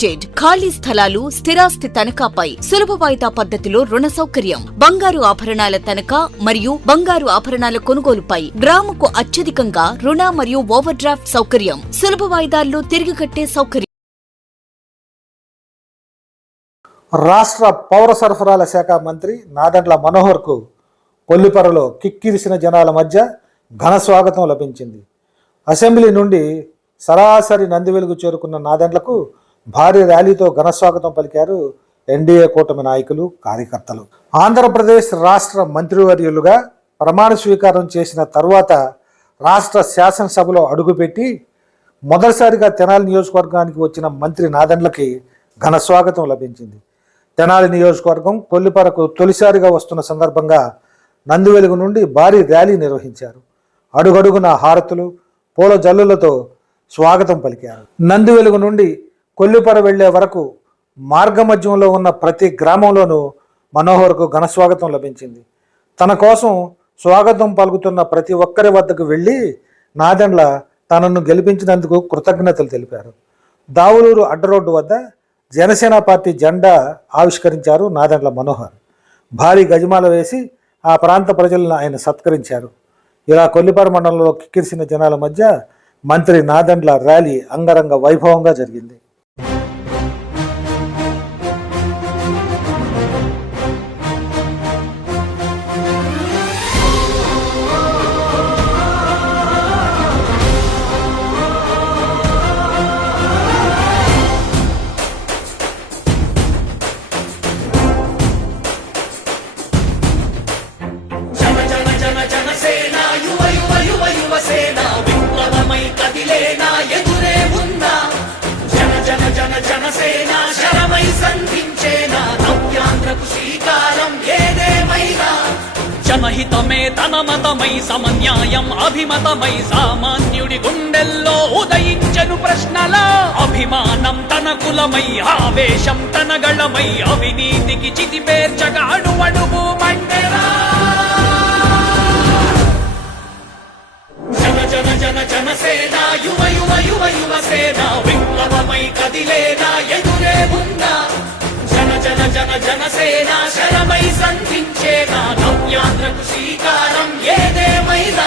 Limited ఖాళీ స్థలాలు స్థిరాస్తి తనఖాపై సులభ వాయిదా పద్ధతిలో రుణ సౌకర్యం. బంగారు ఆభరణాల తనఖా మరియు బంగారు ఆభరణాల కొనుగోలుపై గ్రాముకు అత్యధికంగా రుణ మరియు ఓవర్ డ్రాఫ్ట్ సౌకర్యం. సులభ వాయిదాల్లో తిరిగి కట్టే సౌకర్యం. రాష్ట్ర పౌర సరఫరాల శాఖ మంత్రి నాదెండ్ల మనోహర్కు కొల్లిపరలో కిక్కిరిసిన జనాల మధ్య ఘన స్వాగతం లభించింది. అసెంబ్లీ నుండి సరాసరి నందివెలుగు చేరుకున్న నాదెండ్లకు భారీ ర్యాలీతో ఘన స్వాగతం పలికారు ఎన్డీఏ కూటమి నాయకులు కార్యకర్తలు. ఆంధ్రప్రదేశ్ రాష్ట్ర మంత్రివర్యులుగా ప్రమాణ స్వీకారం చేసిన తరువాత రాష్ట్ర శాసనసభలో అడుగుపెట్టి మొదటిసారిగా తెనాలి నియోజకవర్గానికి వచ్చిన మంత్రి నాదెండ్లకి ఘన స్వాగతం లభించింది. తెనాలి నియోజకవర్గం కొల్లిపరకు తొలిసారిగా వస్తున్న సందర్భంగా నందివెలుగు నుండి భారీ ర్యాలీ నిర్వహించారు. అడుగడుగున హారతులు పూల జల్లులతో స్వాగతం పలికారు. నందివెలుగు నుండి కొల్లిపర వెళ్ళే వరకు మార్గమధ్యంలో ఉన్న ప్రతి గ్రామంలోనూ మనోహర్కు ఘన స్వాగతం లభించింది. తన కోసం స్వాగతం పలుకుతున్న ప్రతి ఒక్కరి వద్దకు వెళ్ళి నాదెండ్ల తనను గెలిపించినందుకు కృతజ్ఞతలు తెలిపారు. దావులూరు అడ్డరోడ్డు వద్ద జనసేన పార్టీ జెండా ఆవిష్కరించారు నాదెండ్ల మనోహర్. భారీ గజమాల వేసి ఆ ప్రాంత ప్రజలను ఆయన సత్కరించారు. ఇలా కొల్లిపర మండలంలో కిక్కిరిసిన జనాల మధ్య మంత్రి నాదెండ్ల ర్యాలీ అంగరంగ వైభవంగా జరిగింది. జనహితమే తన మతమై సమన్యాయం అభిమతమై సామాన్యుడి గుండెల్లో ఉదయించను ప్రశ్నల. అభిమానం తన కులమై ఆవేశం తన గళమై అవినీతికి చితి పేర్చగా అడువడుగు మండెరా జన జన జన జనసేన యువ యువ యువ యువ యువసేన విప్లవమై కదిలేనా? జన జన జన జనసేన శరమై సంధించేనా నవ్యాంధ్రకు శ్రీకారం. ఏదేమైనా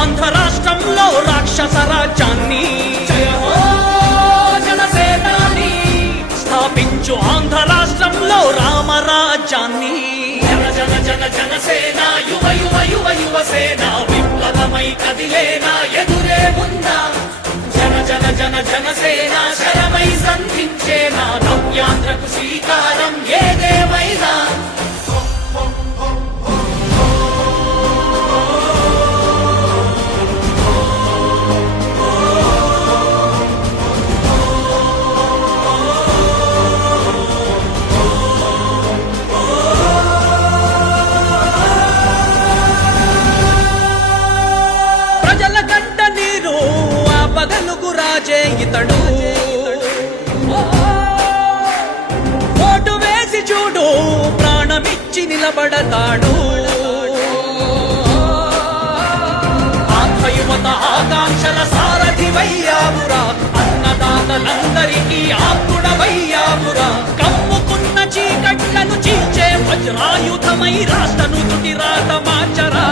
ఆంధ్ర రాష్ట్రంలో రాక్షస రాజ్యాన్ని స్థాపించు ఆంధ్ర రాష్ట్రంలో రామరాజ్యాన్ని. జన జన జనసేన యువ యువ యువ యువసేన విప్లవమై కదిలేనా ఎదురే ఉందా జన జన జన జనసేన శరమై నిలిచి నిలబడతాడు. ఆత్మయువత యువత ఆకాంక్షల సారథివయ్యావురా. అన్నదాతలందరికీ ఆకుడవయ్యావురా కమ్ముకున్న చీకట్లను చీల్చే వజ్రాయుధమై రాష్ట్రను తుటి రాత మార్చరా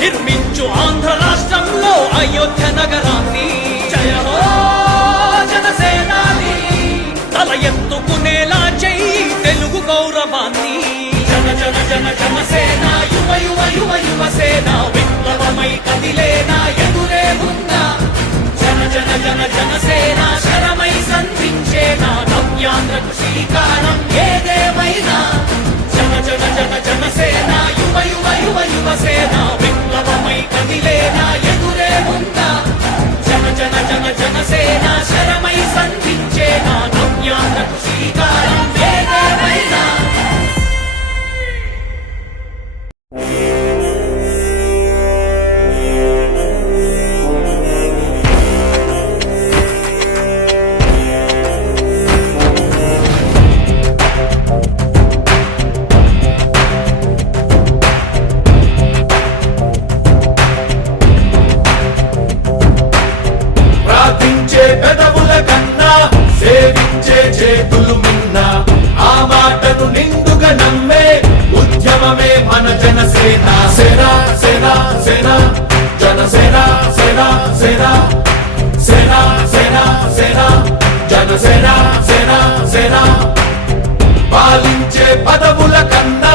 నిర్మించు ఆంధ్ర రాష్ట్రంలో అయోధ్య జనసేన జనసేన సేన సేన సేన జనసేన సేన సేన సేన సేన సేన జనసేన సేన సేన పాలించే పదవుల కన్నా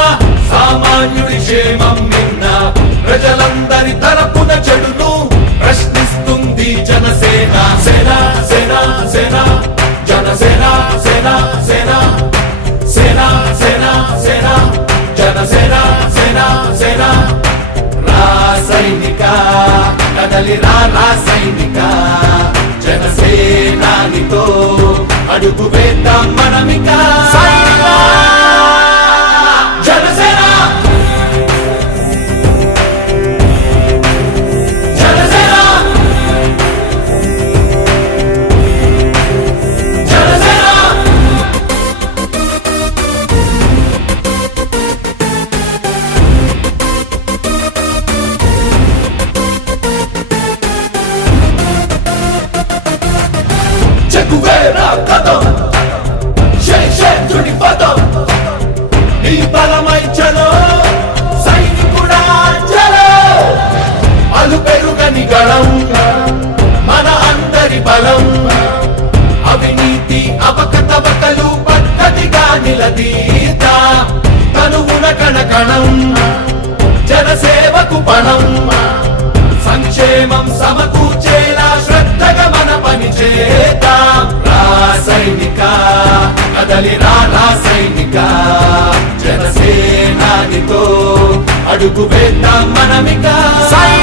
సామాన్యుడి క్షేమం నిన్న ప్రజలందరి తరపున చెడును కదలి రా సైనిక జనసేనానితో అడుగు వేద్దాం మనమిక. చెక్కువేరా కథం శేషేంద్రుడి పదం నీ బలమై చలో సైనికుడా చలో అలు పెరుగని గళం మన అందరి బలం అవినీతి అవకతవకలు పద్ధతిగా నిలదీత తనువున కణకణం జనసేవకు పణం సంక్షేమం సమకూర్చేలా శ్రద్ధగా మన పని చేద్దాం రాసైనిక కదలి రా సైనిక. జనసేనానితో అడుగు వేద్దాం మనమిక. Janasena